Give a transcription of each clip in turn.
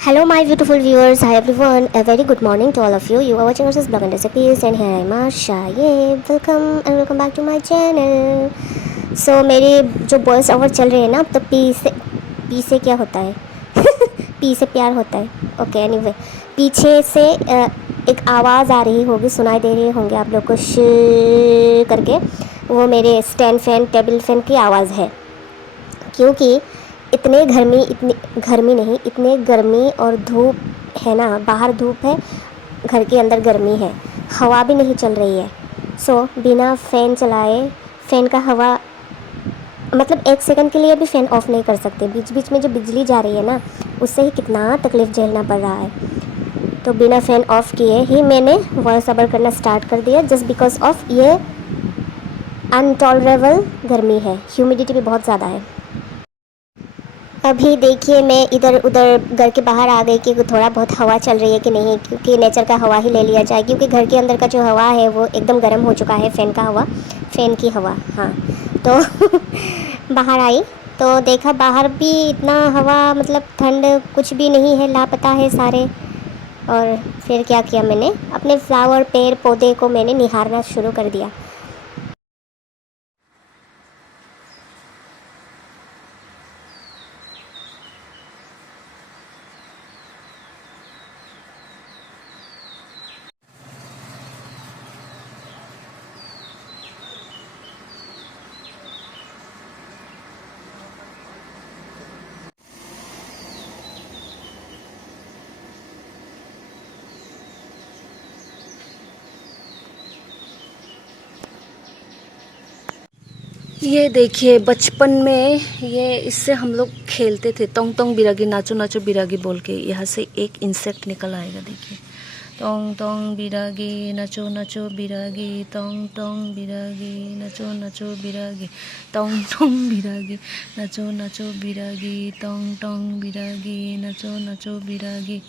Hello, my beautiful viewers. Hi, everyone. A very good morning to all of you. You are watching us blog and recipes, and here I am, Asha. ये welcome back to my channel. So मेरी जो voice over चल रही है ना, तो P से क्या होता है? पी से प्यार होता है. ओके, एनीवे पीछे से एक आवाज़ आ रही होगी, सुनाई दे रही होंगे आप लोग को श करके. वो मेरे स्टैंड फैन, टेबल फैन की आवाज़ है, क्योंकि इतनी गर्मी नहीं, इतने गर्मी और धूप है ना, बाहर धूप है, घर के अंदर गर्मी है, हवा भी नहीं चल रही है. सो बिना फ़ैन चलाए, फ़ैन का हवा मतलब एक सेकंड के लिए भी फ़ैन ऑफ़ नहीं कर सकते. बीच बीच में जो बिजली जा रही है ना, उससे ही कितना तकलीफ़ झेलना पड़ रहा है. तो बिना फ़ैन ऑफ़ किए ही मैंने वॉइस ओवर करना स्टार्ट कर दिया, जस्ट बिकॉज ऑफ ये अनटॉलरेबल गर्मी है. ह्यूमिडिटी भी बहुत ज़्यादा है. अभी देखिए मैं इधर उधर घर के बाहर आ गई कि थोड़ा बहुत हवा चल रही है कि नहीं, क्योंकि नेचर का हवा ही ले लिया जाए, क्योंकि घर के अंदर का जो हवा है वो एकदम गर्म हो चुका है. फ़ैन का हवा, फ़ैन की हवा, हाँ. तो बाहर आई तो देखा बाहर भी इतना हवा, मतलब ठंड कुछ भी नहीं है, लापता है सारे. और फिर क्या किया, मैंने अपने फ्लावर, पेड़ पौधे को मैंने निहारना शुरू कर दिया. ये देखिए, बचपन में ये इससे हम लोग खेलते थे, तोंग तोंग बिरागी, नाचो नाचो बिरागी बोल के. यहाँ से एक इंसेक्ट निकल आएगा, देखिए. तोंग तोंग बिरागी, नाचो नाचो बिरागी, तोंग तोंग बिरागी, नाचो नाचो बिरागी, तोंग तोंग बिरागी, नाचो नाचो बिरागी, तोंग तोंग बिरागी, नाचो नाचो बिरागी.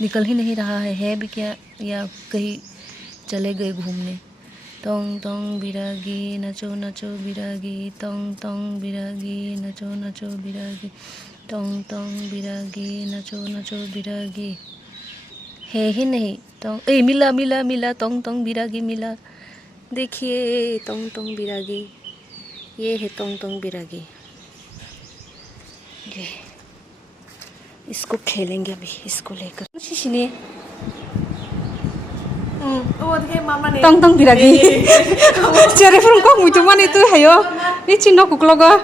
निकल ही नहीं रहा है भी क्या, या कहीं चले गए घूमने. तोंग तोंग बिरागी, नचो नचो बिरागी, तोंग तोंग बिरागी, नचो नचो बिरागी, तोंग तोंग बिरागी, नचो नचो बिरागी. है ही नहीं. तोंग मिला मिला मिला, तोंग तोंग बिरागी मिला. देखिए तोंग तोंग बिरागी, ये है तोंग तोंग बिरागी. ये इसको खेलेंगे अभी, इसको लेकर. Tong tong biragi. Cari from kok muncul mana itu, hayo. Ini Cina kukloga.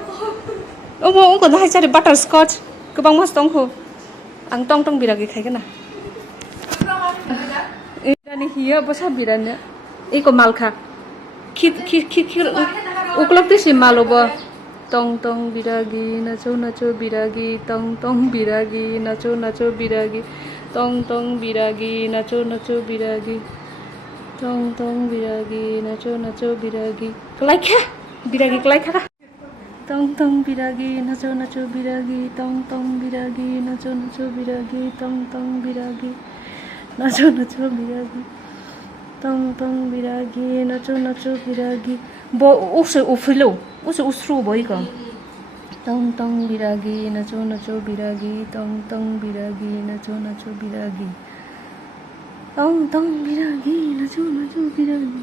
Mau kau dah cari butterscotch. Kebang mas tongku. Ang tong tong biragi kayak na. Ini hiya bahasa biranya. Iko malka. Kit. Uklok tu si maloba. Tong tong biragi, nacho nacho biragi, tong tong biragi, nacho nacho biragi, tong tong biragi, nacho nacho biragi. Tong tong biragi, nacho nacho biragi. Kelai kah? Biragi kelai kah? Tong tong biragi, nacho nacho biragi, tong tong biragi, nacho nacho biragi, tong tong biragi, nacho nacho biragi, tong tong biragi, nacho nacho biragi. Bo ufilo, usru boy ka. Tong tong biragi, nacho nacho biragi, tong tong biragi, nacho nacho biragi. Tong tong biragi, nacho nacho biragi,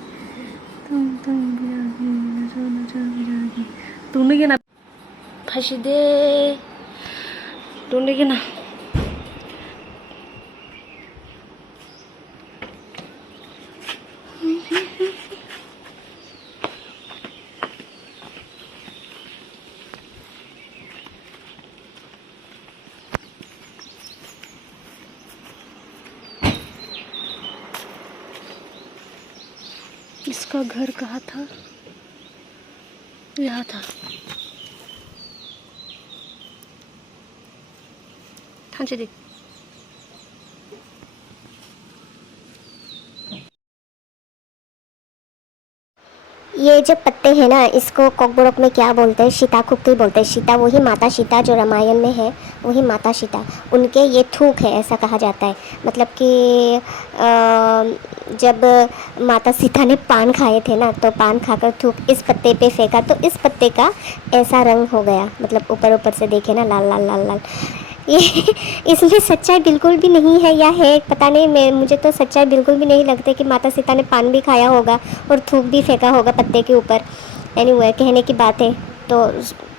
tong tong biragi, nacho nacho biragi. Tunggu lagi na. Pasti deh. Tunggu lagi na. इसका घर कहाँ था? यहाँ था. थांचे देख. ये जो पत्ते हैं ना, इसको कोकबोरोक में क्या बोलते हैं, सीता खुक्ती बोलते हैं. सीता वही माता सीता जो रामायण में है, वही माता सीता. उनके ये थूक है, ऐसा कहा जाता है. मतलब कि जब माता सीता ने पान खाए थे ना, तो पान खाकर थूक इस पत्ते पे फेंका, तो इस पत्ते का ऐसा रंग हो गया. मतलब ऊपर ऊपर से देखे ना, लाल लाल लाल लाल. ये इसमें सच्चाई बिल्कुल भी नहीं है या है पता नहीं। मुझे तो सच्चाई बिल्कुल भी नहीं लगती कि माता सीता ने पान भी खाया होगा और थूक भी फेंका होगा पत्ते के ऊपर। एनीवे कहने की बात है। तो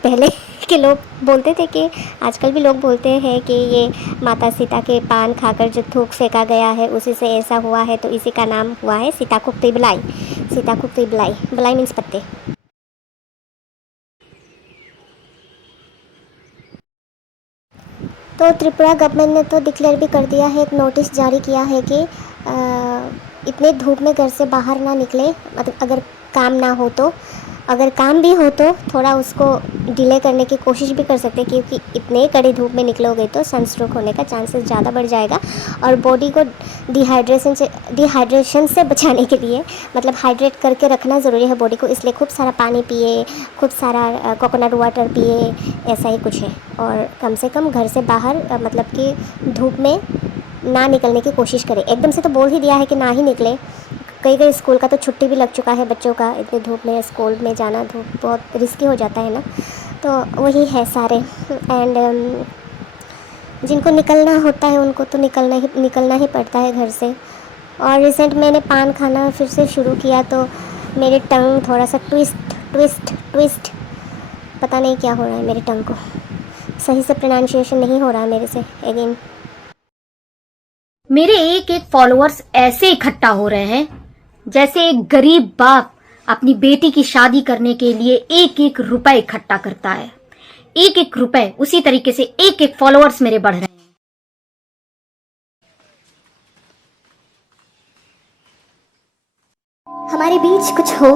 पहले के लोग बोलते थे कि आजकल भी लोग बोलते हैं कि ये माता सीता के पान खाकर जो थूक फेंका गया है उसी से ऐसा हुआ है, तो इसी का नाम हुआ है सीताकुक्ती बलाई। सीताकुक्ती बलाई, बलाई मीन्स पत्ते। तो त्रिपुरा गवर्नमेंट ने तो डिक्लेयर भी कर दिया है, एक नोटिस जारी किया है कि इतने धूप में घर से बाहर ना निकले। मतलब अगर काम ना हो तो, अगर काम भी हो तो थोड़ा उसको डिले करने की कोशिश भी कर सकते हैं, क्योंकि इतने कड़ी धूप में निकलोगे तो सनस्ट्रोक होने का चांसेस ज़्यादा बढ़ जाएगा। और बॉडी को डिहाइड्रेशन से बचाने के लिए, मतलब हाइड्रेट करके रखना ज़रूरी है बॉडी को, इसलिए खूब सारा पानी पिए, खूब सारा कोकोनट वाटर पिए, ऐसा ही कुछ है। और कम से कम घर से बाहर मतलब कि धूप में ना निकलने की कोशिश करें। एकदम से तो बोल ही दिया है कि ना ही निकले। कई कई स्कूल का तो छुट्टी भी लग चुका है बच्चों का, इतनी धूप में स्कूल में जाना, धूप बहुत रिस्की हो जाता है ना। तो वही है सारे। एंड जिनको निकलना होता है उनको तो निकलना ही पड़ता है घर से। और रिसेंट मैंने पान खाना फिर से शुरू किया तो मेरे टंग थोड़ा सा ट्विस्ट पता नहीं क्या हो रहा है मेरे टंग को, सही से प्रोनाउंसिएशन नहीं हो रहा मेरे से अगेन। मेरे एक एक फॉलोअर्स ऐसे इकट्ठा हो रहे हैं जैसे एक गरीब बाप अपनी बेटी की शादी करने के लिए एक एक रुपए इकट्ठा करता है। एक एक रुपए, उसी तरीके से एक एक फॉलोअर्स मेरे बढ़ रहे हैं। हमारे बीच कुछ हो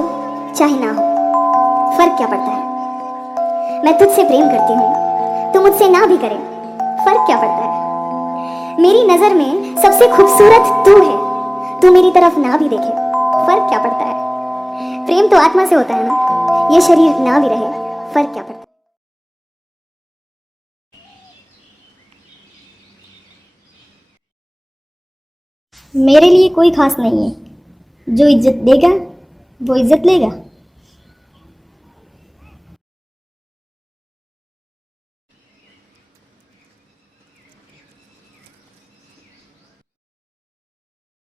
चाहे ना हो, फर्क क्या पड़ता है। मैं तुझसे प्रेम करती हूँ, तू मुझसे ना भी करे, फर्क क्या पड़ता है। मेरी नजर में सबसे खूबसूरत तू है, तू मेरी तरफ ना भी देखे, फर्क क्या पड़ता है। प्रेम तो आत्मा से होता है ना, ये शरीर ना भी रहे, फर्क क्या पड़ता है। मेरे लिए कोई खास नहीं है, जो इज्जत देगा वो इज्जत लेगा।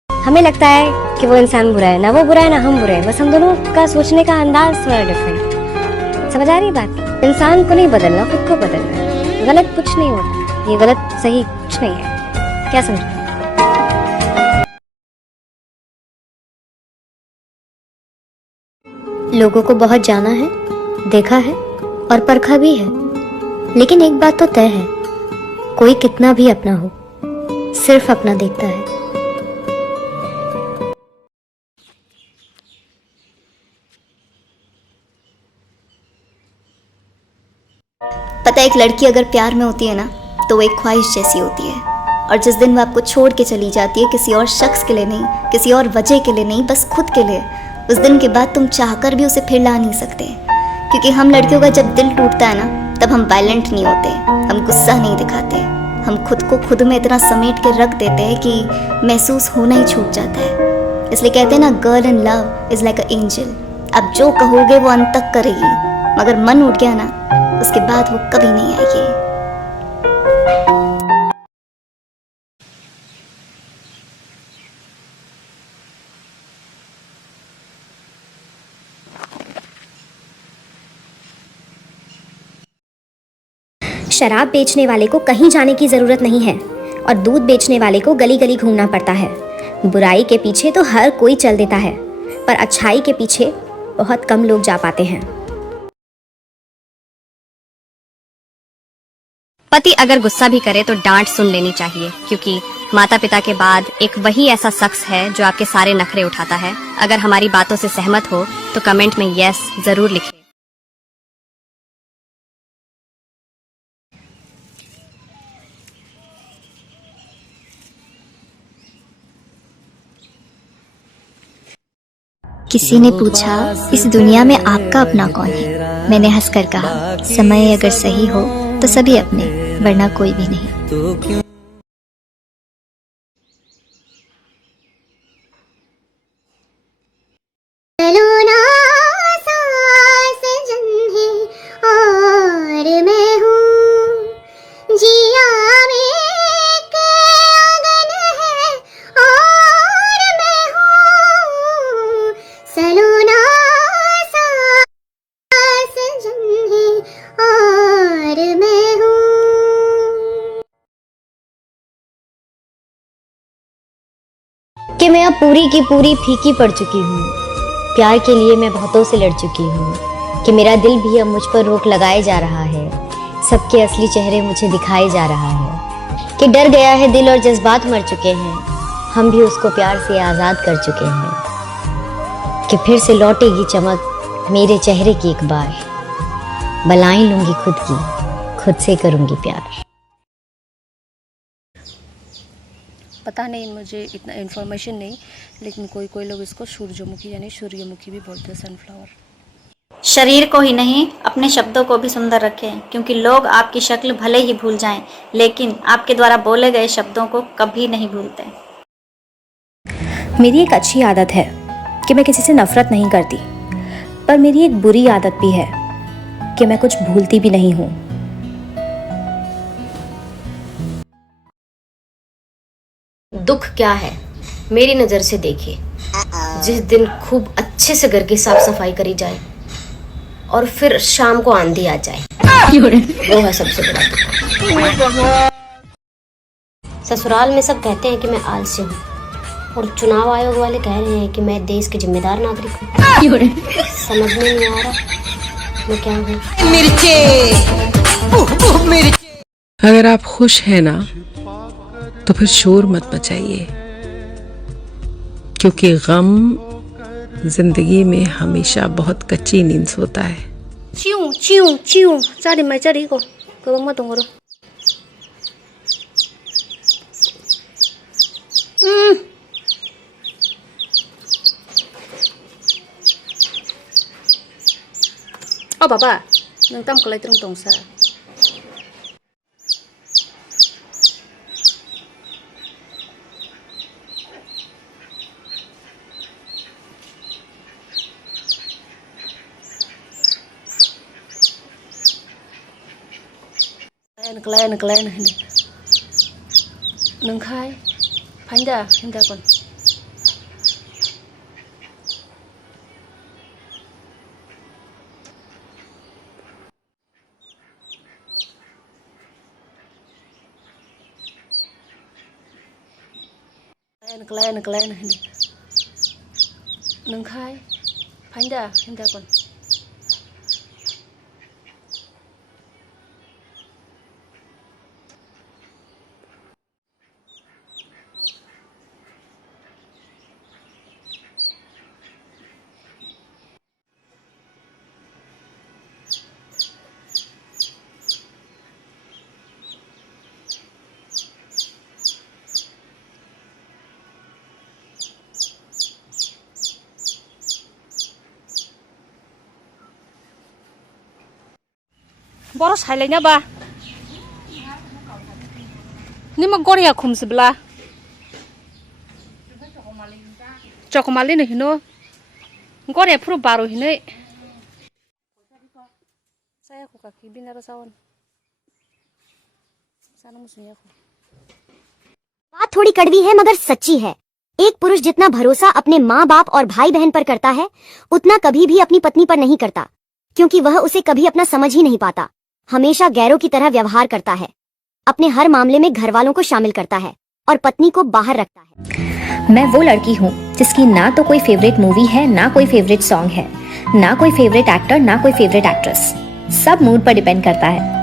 हमें लगता है कि वो इंसान बुरा है, ना वो बुरा है ना हम बुरे हैं, बस हम दोनों का सोचने का अंदाज थोड़ा डिफरेंट। समझ आ रही बात। इंसान को नहीं बदलना, खुद को बदलना है। गलत कुछ नहीं होता, ये गलत सही कुछ नहीं है। क्या समझ? लोगों को बहुत जाना है, देखा है और परखा भी है, लेकिन एक बात तो तय है, कोई कितना भी अपना हो, सिर्फ अपना देखता है। पता है, एक लड़की अगर प्यार में होती है ना तो वो एक ख्वाहिश जैसी होती है, और जिस दिन वो आपको छोड़ के चली जाती है, किसी और शख्स के लिए नहीं, किसी और वजह के लिए नहीं, बस खुद के लिए, उस दिन के बाद तुम चाहकर भी उसे फिर ला नहीं सकते। क्योंकि हम लड़कियों का जब दिल टूटता है ना, तब हम वायलेंट नहीं होते, हम गुस्सा नहीं दिखाते, हम खुद को खुद में इतना समेट के रख देते हैं कि महसूस होना ही छूट जाता है। इसलिए कहते हैं ना, girl in love is like a angel. अब जो कहोगे वो अंत तक करेगी, मगर मन उठ गया ना, उसके बाद वो कभी नहीं आएगी। शराब बेचने वाले को कहीं जाने की ज़रूरत नहीं है और दूध बेचने वाले को गली गली घूमना पड़ता है। बुराई के पीछे तो हर कोई चल देता है, पर अच्छाई के पीछे बहुत कम लोग जा पाते हैं। पति अगर गुस्सा भी करे तो डांट सुन लेनी चाहिए, क्योंकि माता पिता के बाद एक वही ऐसा शख्स है जो आपके सारे नखरे उठाता है। अगर हमारी बातों से सहमत हो तो कमेंट में यस जरूर लिखें। किसी ने पूछा, इस दुनिया में आपका अपना कौन है? मैंने हंसकर कहा, समय अगर सही हो तो सभी अपने, वरना कोई भी नहीं। और मैं हूँ जिया कि मैं अब पूरी की पूरी फीकी पड़ चुकी हूँ। प्यार के लिए मैं बहुतों से लड़ चुकी हूँ कि मेरा दिल भी अब मुझ पर रोक लगाए जा रहा है। सबके असली चेहरे मुझे दिखाए जा रहा है कि डर गया है दिल और जज्बात मर चुके हैं। हम भी उसको प्यार से आज़ाद कर चुके हैं कि फिर से लौटेगी चमक मेरे चेहरे की एक बार। बलाएं लूंगी खुद की, खुद से करूंगी प्यार। पता नहीं, मुझे इतना इन्फॉर्मेशन नहीं, लेकिन कोई कोई लोग इसको सूरजमुखी यानी सूर्यमुखी भी बोलते हैं, सनफ्लावर। शरीर को ही नहीं अपने शब्दों को भी सुंदर रखें, क्योंकि लोग आपकी शक्ल भले ही भूल जाएं, लेकिन आपके द्वारा बोले गए शब्दों को कभी नहीं भूलते। मेरी एक अच्छी आदत है कि मैं किसी से नफरत नहीं करती, पर मेरी एक बुरी आदत भी है कि मैं कुछ भूलती भी नहीं हूँ। दुख क्या है मेरी नज़र से देखिए, जिस दिन खूब अच्छे से घर की साफ सफाई करी जाए और फिर शाम को आंधी आ जाए, वो है सबसे बड़ा दुख। ससुराल में सब कहते हैं कि मैं आलसी हूँ और चुनाव आयोग वाले कह रहे हैं कि मैं देश के जिम्मेदार नागरिक हूँ। समझ में नहीं आ रहा मैं क्या हूँ। अगर आप खुश हैं ना तो फिर शोर मत मचाइए, क्योंकि गम जिंदगी में हमेशा बहुत कच्ची नींद सोता है। चिऊ चिऊ चिऊ चारी माई चारी को गोबां मा दङ र'। Oh Papa, nang tam kalay trong tong sa. Kelayan hindi. Nang khai, panda, hindi kon. Kelayan hindi. Nang khai, panda, hindi kon. Boros hailainya ba? Ni ma goria khumsibla. Chokomali ni hino. Goria puro baro hine. Saya ko kaki binara sawan. Sana musunya ko. बात थोड़ी कड़वी है मगर सच्ची है। एक पुरुष जितना भरोसा अपने माँ बाप और भाई बहन पर करता है, उतना कभी भी अपनी पत्नी पर नहीं करता, क्योंकि वह उसे कभी अपना समझ ही नहीं पाता। हमेशा गैरों की तरह व्यवहार करता है, अपने हर मामले में घर वालों को शामिल करता है और पत्नी को बाहर रखता है। मैं वो लड़की हूँ जिसकी ना तो कोई फेवरेट मूवी है, ना कोई फेवरेट सॉन्ग है, ना कोई फेवरेट एक्टर, ना कोई फेवरेट एक्ट्रेस। सब मूड पर डिपेंड करता है।